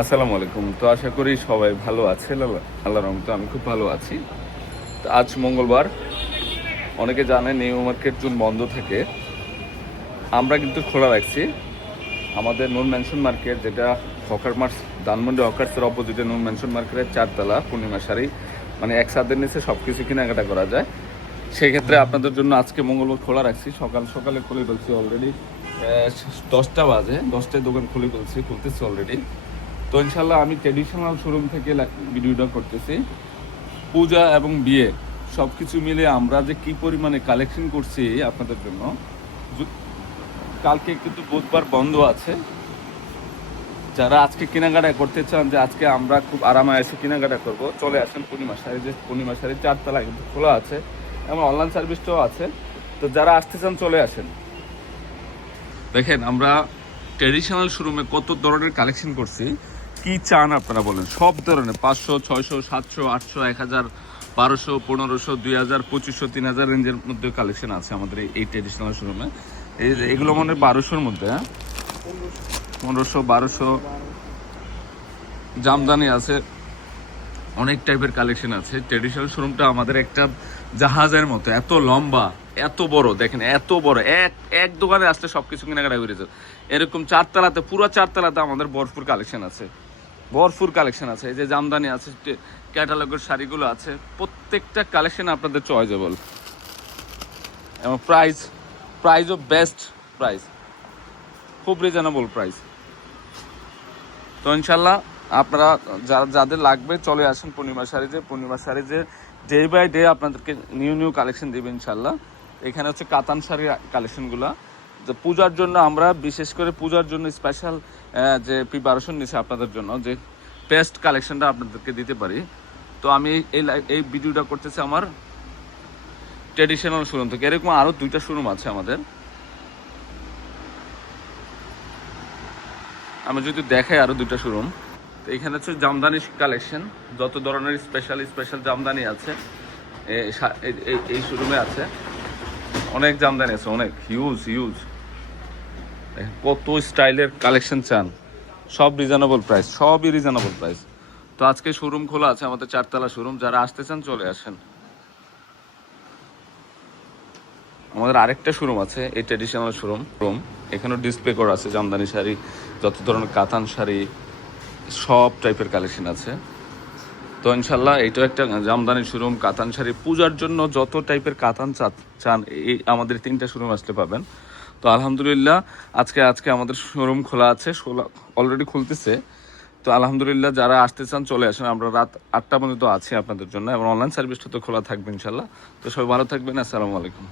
আসসালামু আলাইকুম। তো আশা করি সবাই ভালো আছে। আল্লাহর রহমতে আমি খুব ভালো আছি। তো আজ মঙ্গলবার, অনেকে জানেন নিউ মার্কেট জুন বন্ধ থাকে। আমরা কিন্তু খোলা রাখছি আমাদের নূর ম্যানশন মার্কেট, যেটা হকার মার্স ধানমন্ডি হকার্সের অপোজিটে নূর ম্যানশন মার্কেটের 4তলা পূর্ণিমা শাড়ি, মানে এক ছাদের নিচে সব কিছু কেনাকাটা করা যায়। সেক্ষেত্রে আপনাদের জন্য আজকে মঙ্গলবার খোলা রাখছি। সকাল সকালে খুলে ফেলছি অলরেডি। 10টা বাজে, 10টায় দোকান খুলতেছি অলরেডি। তো ইনশাল্লাহ আমি ট্রেডিশনাল শোরুম থেকে ভিডিওটা করতেছি। পূজা এবং বিয়ে সব কিছু মিলে আমরা যে কি পরিমাণে কালেকশন করছি আপনাদের জন্য। কালকে কিন্তু বুধবার বন্ধ আছে। যারা আজকে কেনাকাটা করতে চান যে আজকে আমরা খুব আরামে এসে কেনাকাটা করব, চলে আসেন পূর্ণিমা শাড়ি। যে পূর্ণিমা শাড়ি 4তলা কিন্তু খোলা আছে এবং অনলাইন সার্ভিসটাও আছে। তো যারা আসতে চান চলে আসেন। দেখেন আমরা ট্রেডিশনাল শোরুমে কত ধরনের কালেকশন করছি। কি চান আপনারা বলেন, সব ধরনের 500, 600, 700, 800, 1000, 1200, 1500, 2000, 2500, 3000 রেঞ্জের মধ্যে কালেকশন আছে আমাদের এই ট্রেডিশনাল শোরুমে। এগুলো মনে হয় 1200-র মধ্যে, হ্যাঁ 1500, 1200 জামদানি আছে, অনেক টাইপের কালেকশন আছে। ট্রেডিশনাল শোরুমটা আমাদের একটা জাহাজের মতো, এত লম্বা, এত বড়। দেখেন এত বড়, এক এক দোকানে আসলে সবকিছু কেনাকাটা করে যায়। এরকম 4তলাতে, পুরো 4তলাতে আমাদের ভরপুর কালেকশন আছে, ভরপুর কালেকশন আছে। এই যে জামদানি আছে, ক্যাটালগের শাড়িগুলো আছে, প্রত্যেকটা কালেকশন আপনাদের চয়েজেবল এবং প্রাইসও বেস্ট প্রাইস, খুব রিজনেবল প্রাইস। তো ইনশাল্লাহ আপনারা যাদের লাগবে চলে আসেন পূর্ণিমা শাড়িজে ডে বাই ডে আপনাদেরকে নিউ নিউ কালেকশন দেবে ইনশাল্লাহ। এখানে হচ্ছে কাতান শাড়ির কালেকশনগুলো, যে পূজার জন্য আমরা বিশেষ করে পূজার জন্য স্পেশাল যে প্রিপারেশন নিয়েছি আপনাদের জন্য, যে বেস্ট কালেকশনটা আপনাদেরকে দিতে পারি। তো আমি এই ভিডিওটা করতেছি আমার ট্রেডিশনাল শোরুম থেকে। এরকম আরও 2টা শোরুম আছে আমাদের। আমি যদি দেখাই আরও 2টা শোরুম। তো এখানে হচ্ছে জামদানি কালেকশন, যত ধরনের স্পেশাল জামদানি আছে এই শোরুমে আছে। অনেক জামদানি আছে, অনেক হিউজ। কত স্টাইলের কালেকশন চান, সব রিজনেবল প্রাইস, সবই রিজনেবল প্রাইস। তো আজকে শোরুম খোলা আছে আমাদের 4তলা শোরুম, যারা আসতে চান চলে আসেন। আমাদের আরেকটা শোরুম আছে, এই ট্রেডিশনাল শোরুম। এখানেও ডিসপ্লে করা আছে জামদানি শাড়ি, যত ধরনের কাতান শাড়ি, সব টাইপের কালেকশন আছে। তো ইনশাল্লাহ এইটাও একটা জামদানি শোরুম, কাতান শাড়ি, পূজার জন্য যত টাইপের কাতান চান এই আমাদের 3টা শোরুম আসতে পাবেন। তো আলহামদুলিল্লাহ আজকে আমাদের শোরুম খোলা আছে, অলরেডি খুলতেছে। তো আলহামদুলিল্লাহ যারা আসতে চান চলে আসেন, আমরা রাত 8টা পর্যন্ত আছি আপনাদের জন্য এবং অনলাইন সার্ভিসটা তো খোলা থাকবে ইনশাল্লাহ। তো সবাই ভালো থাকবেন, আসসালামু আলাইকুম।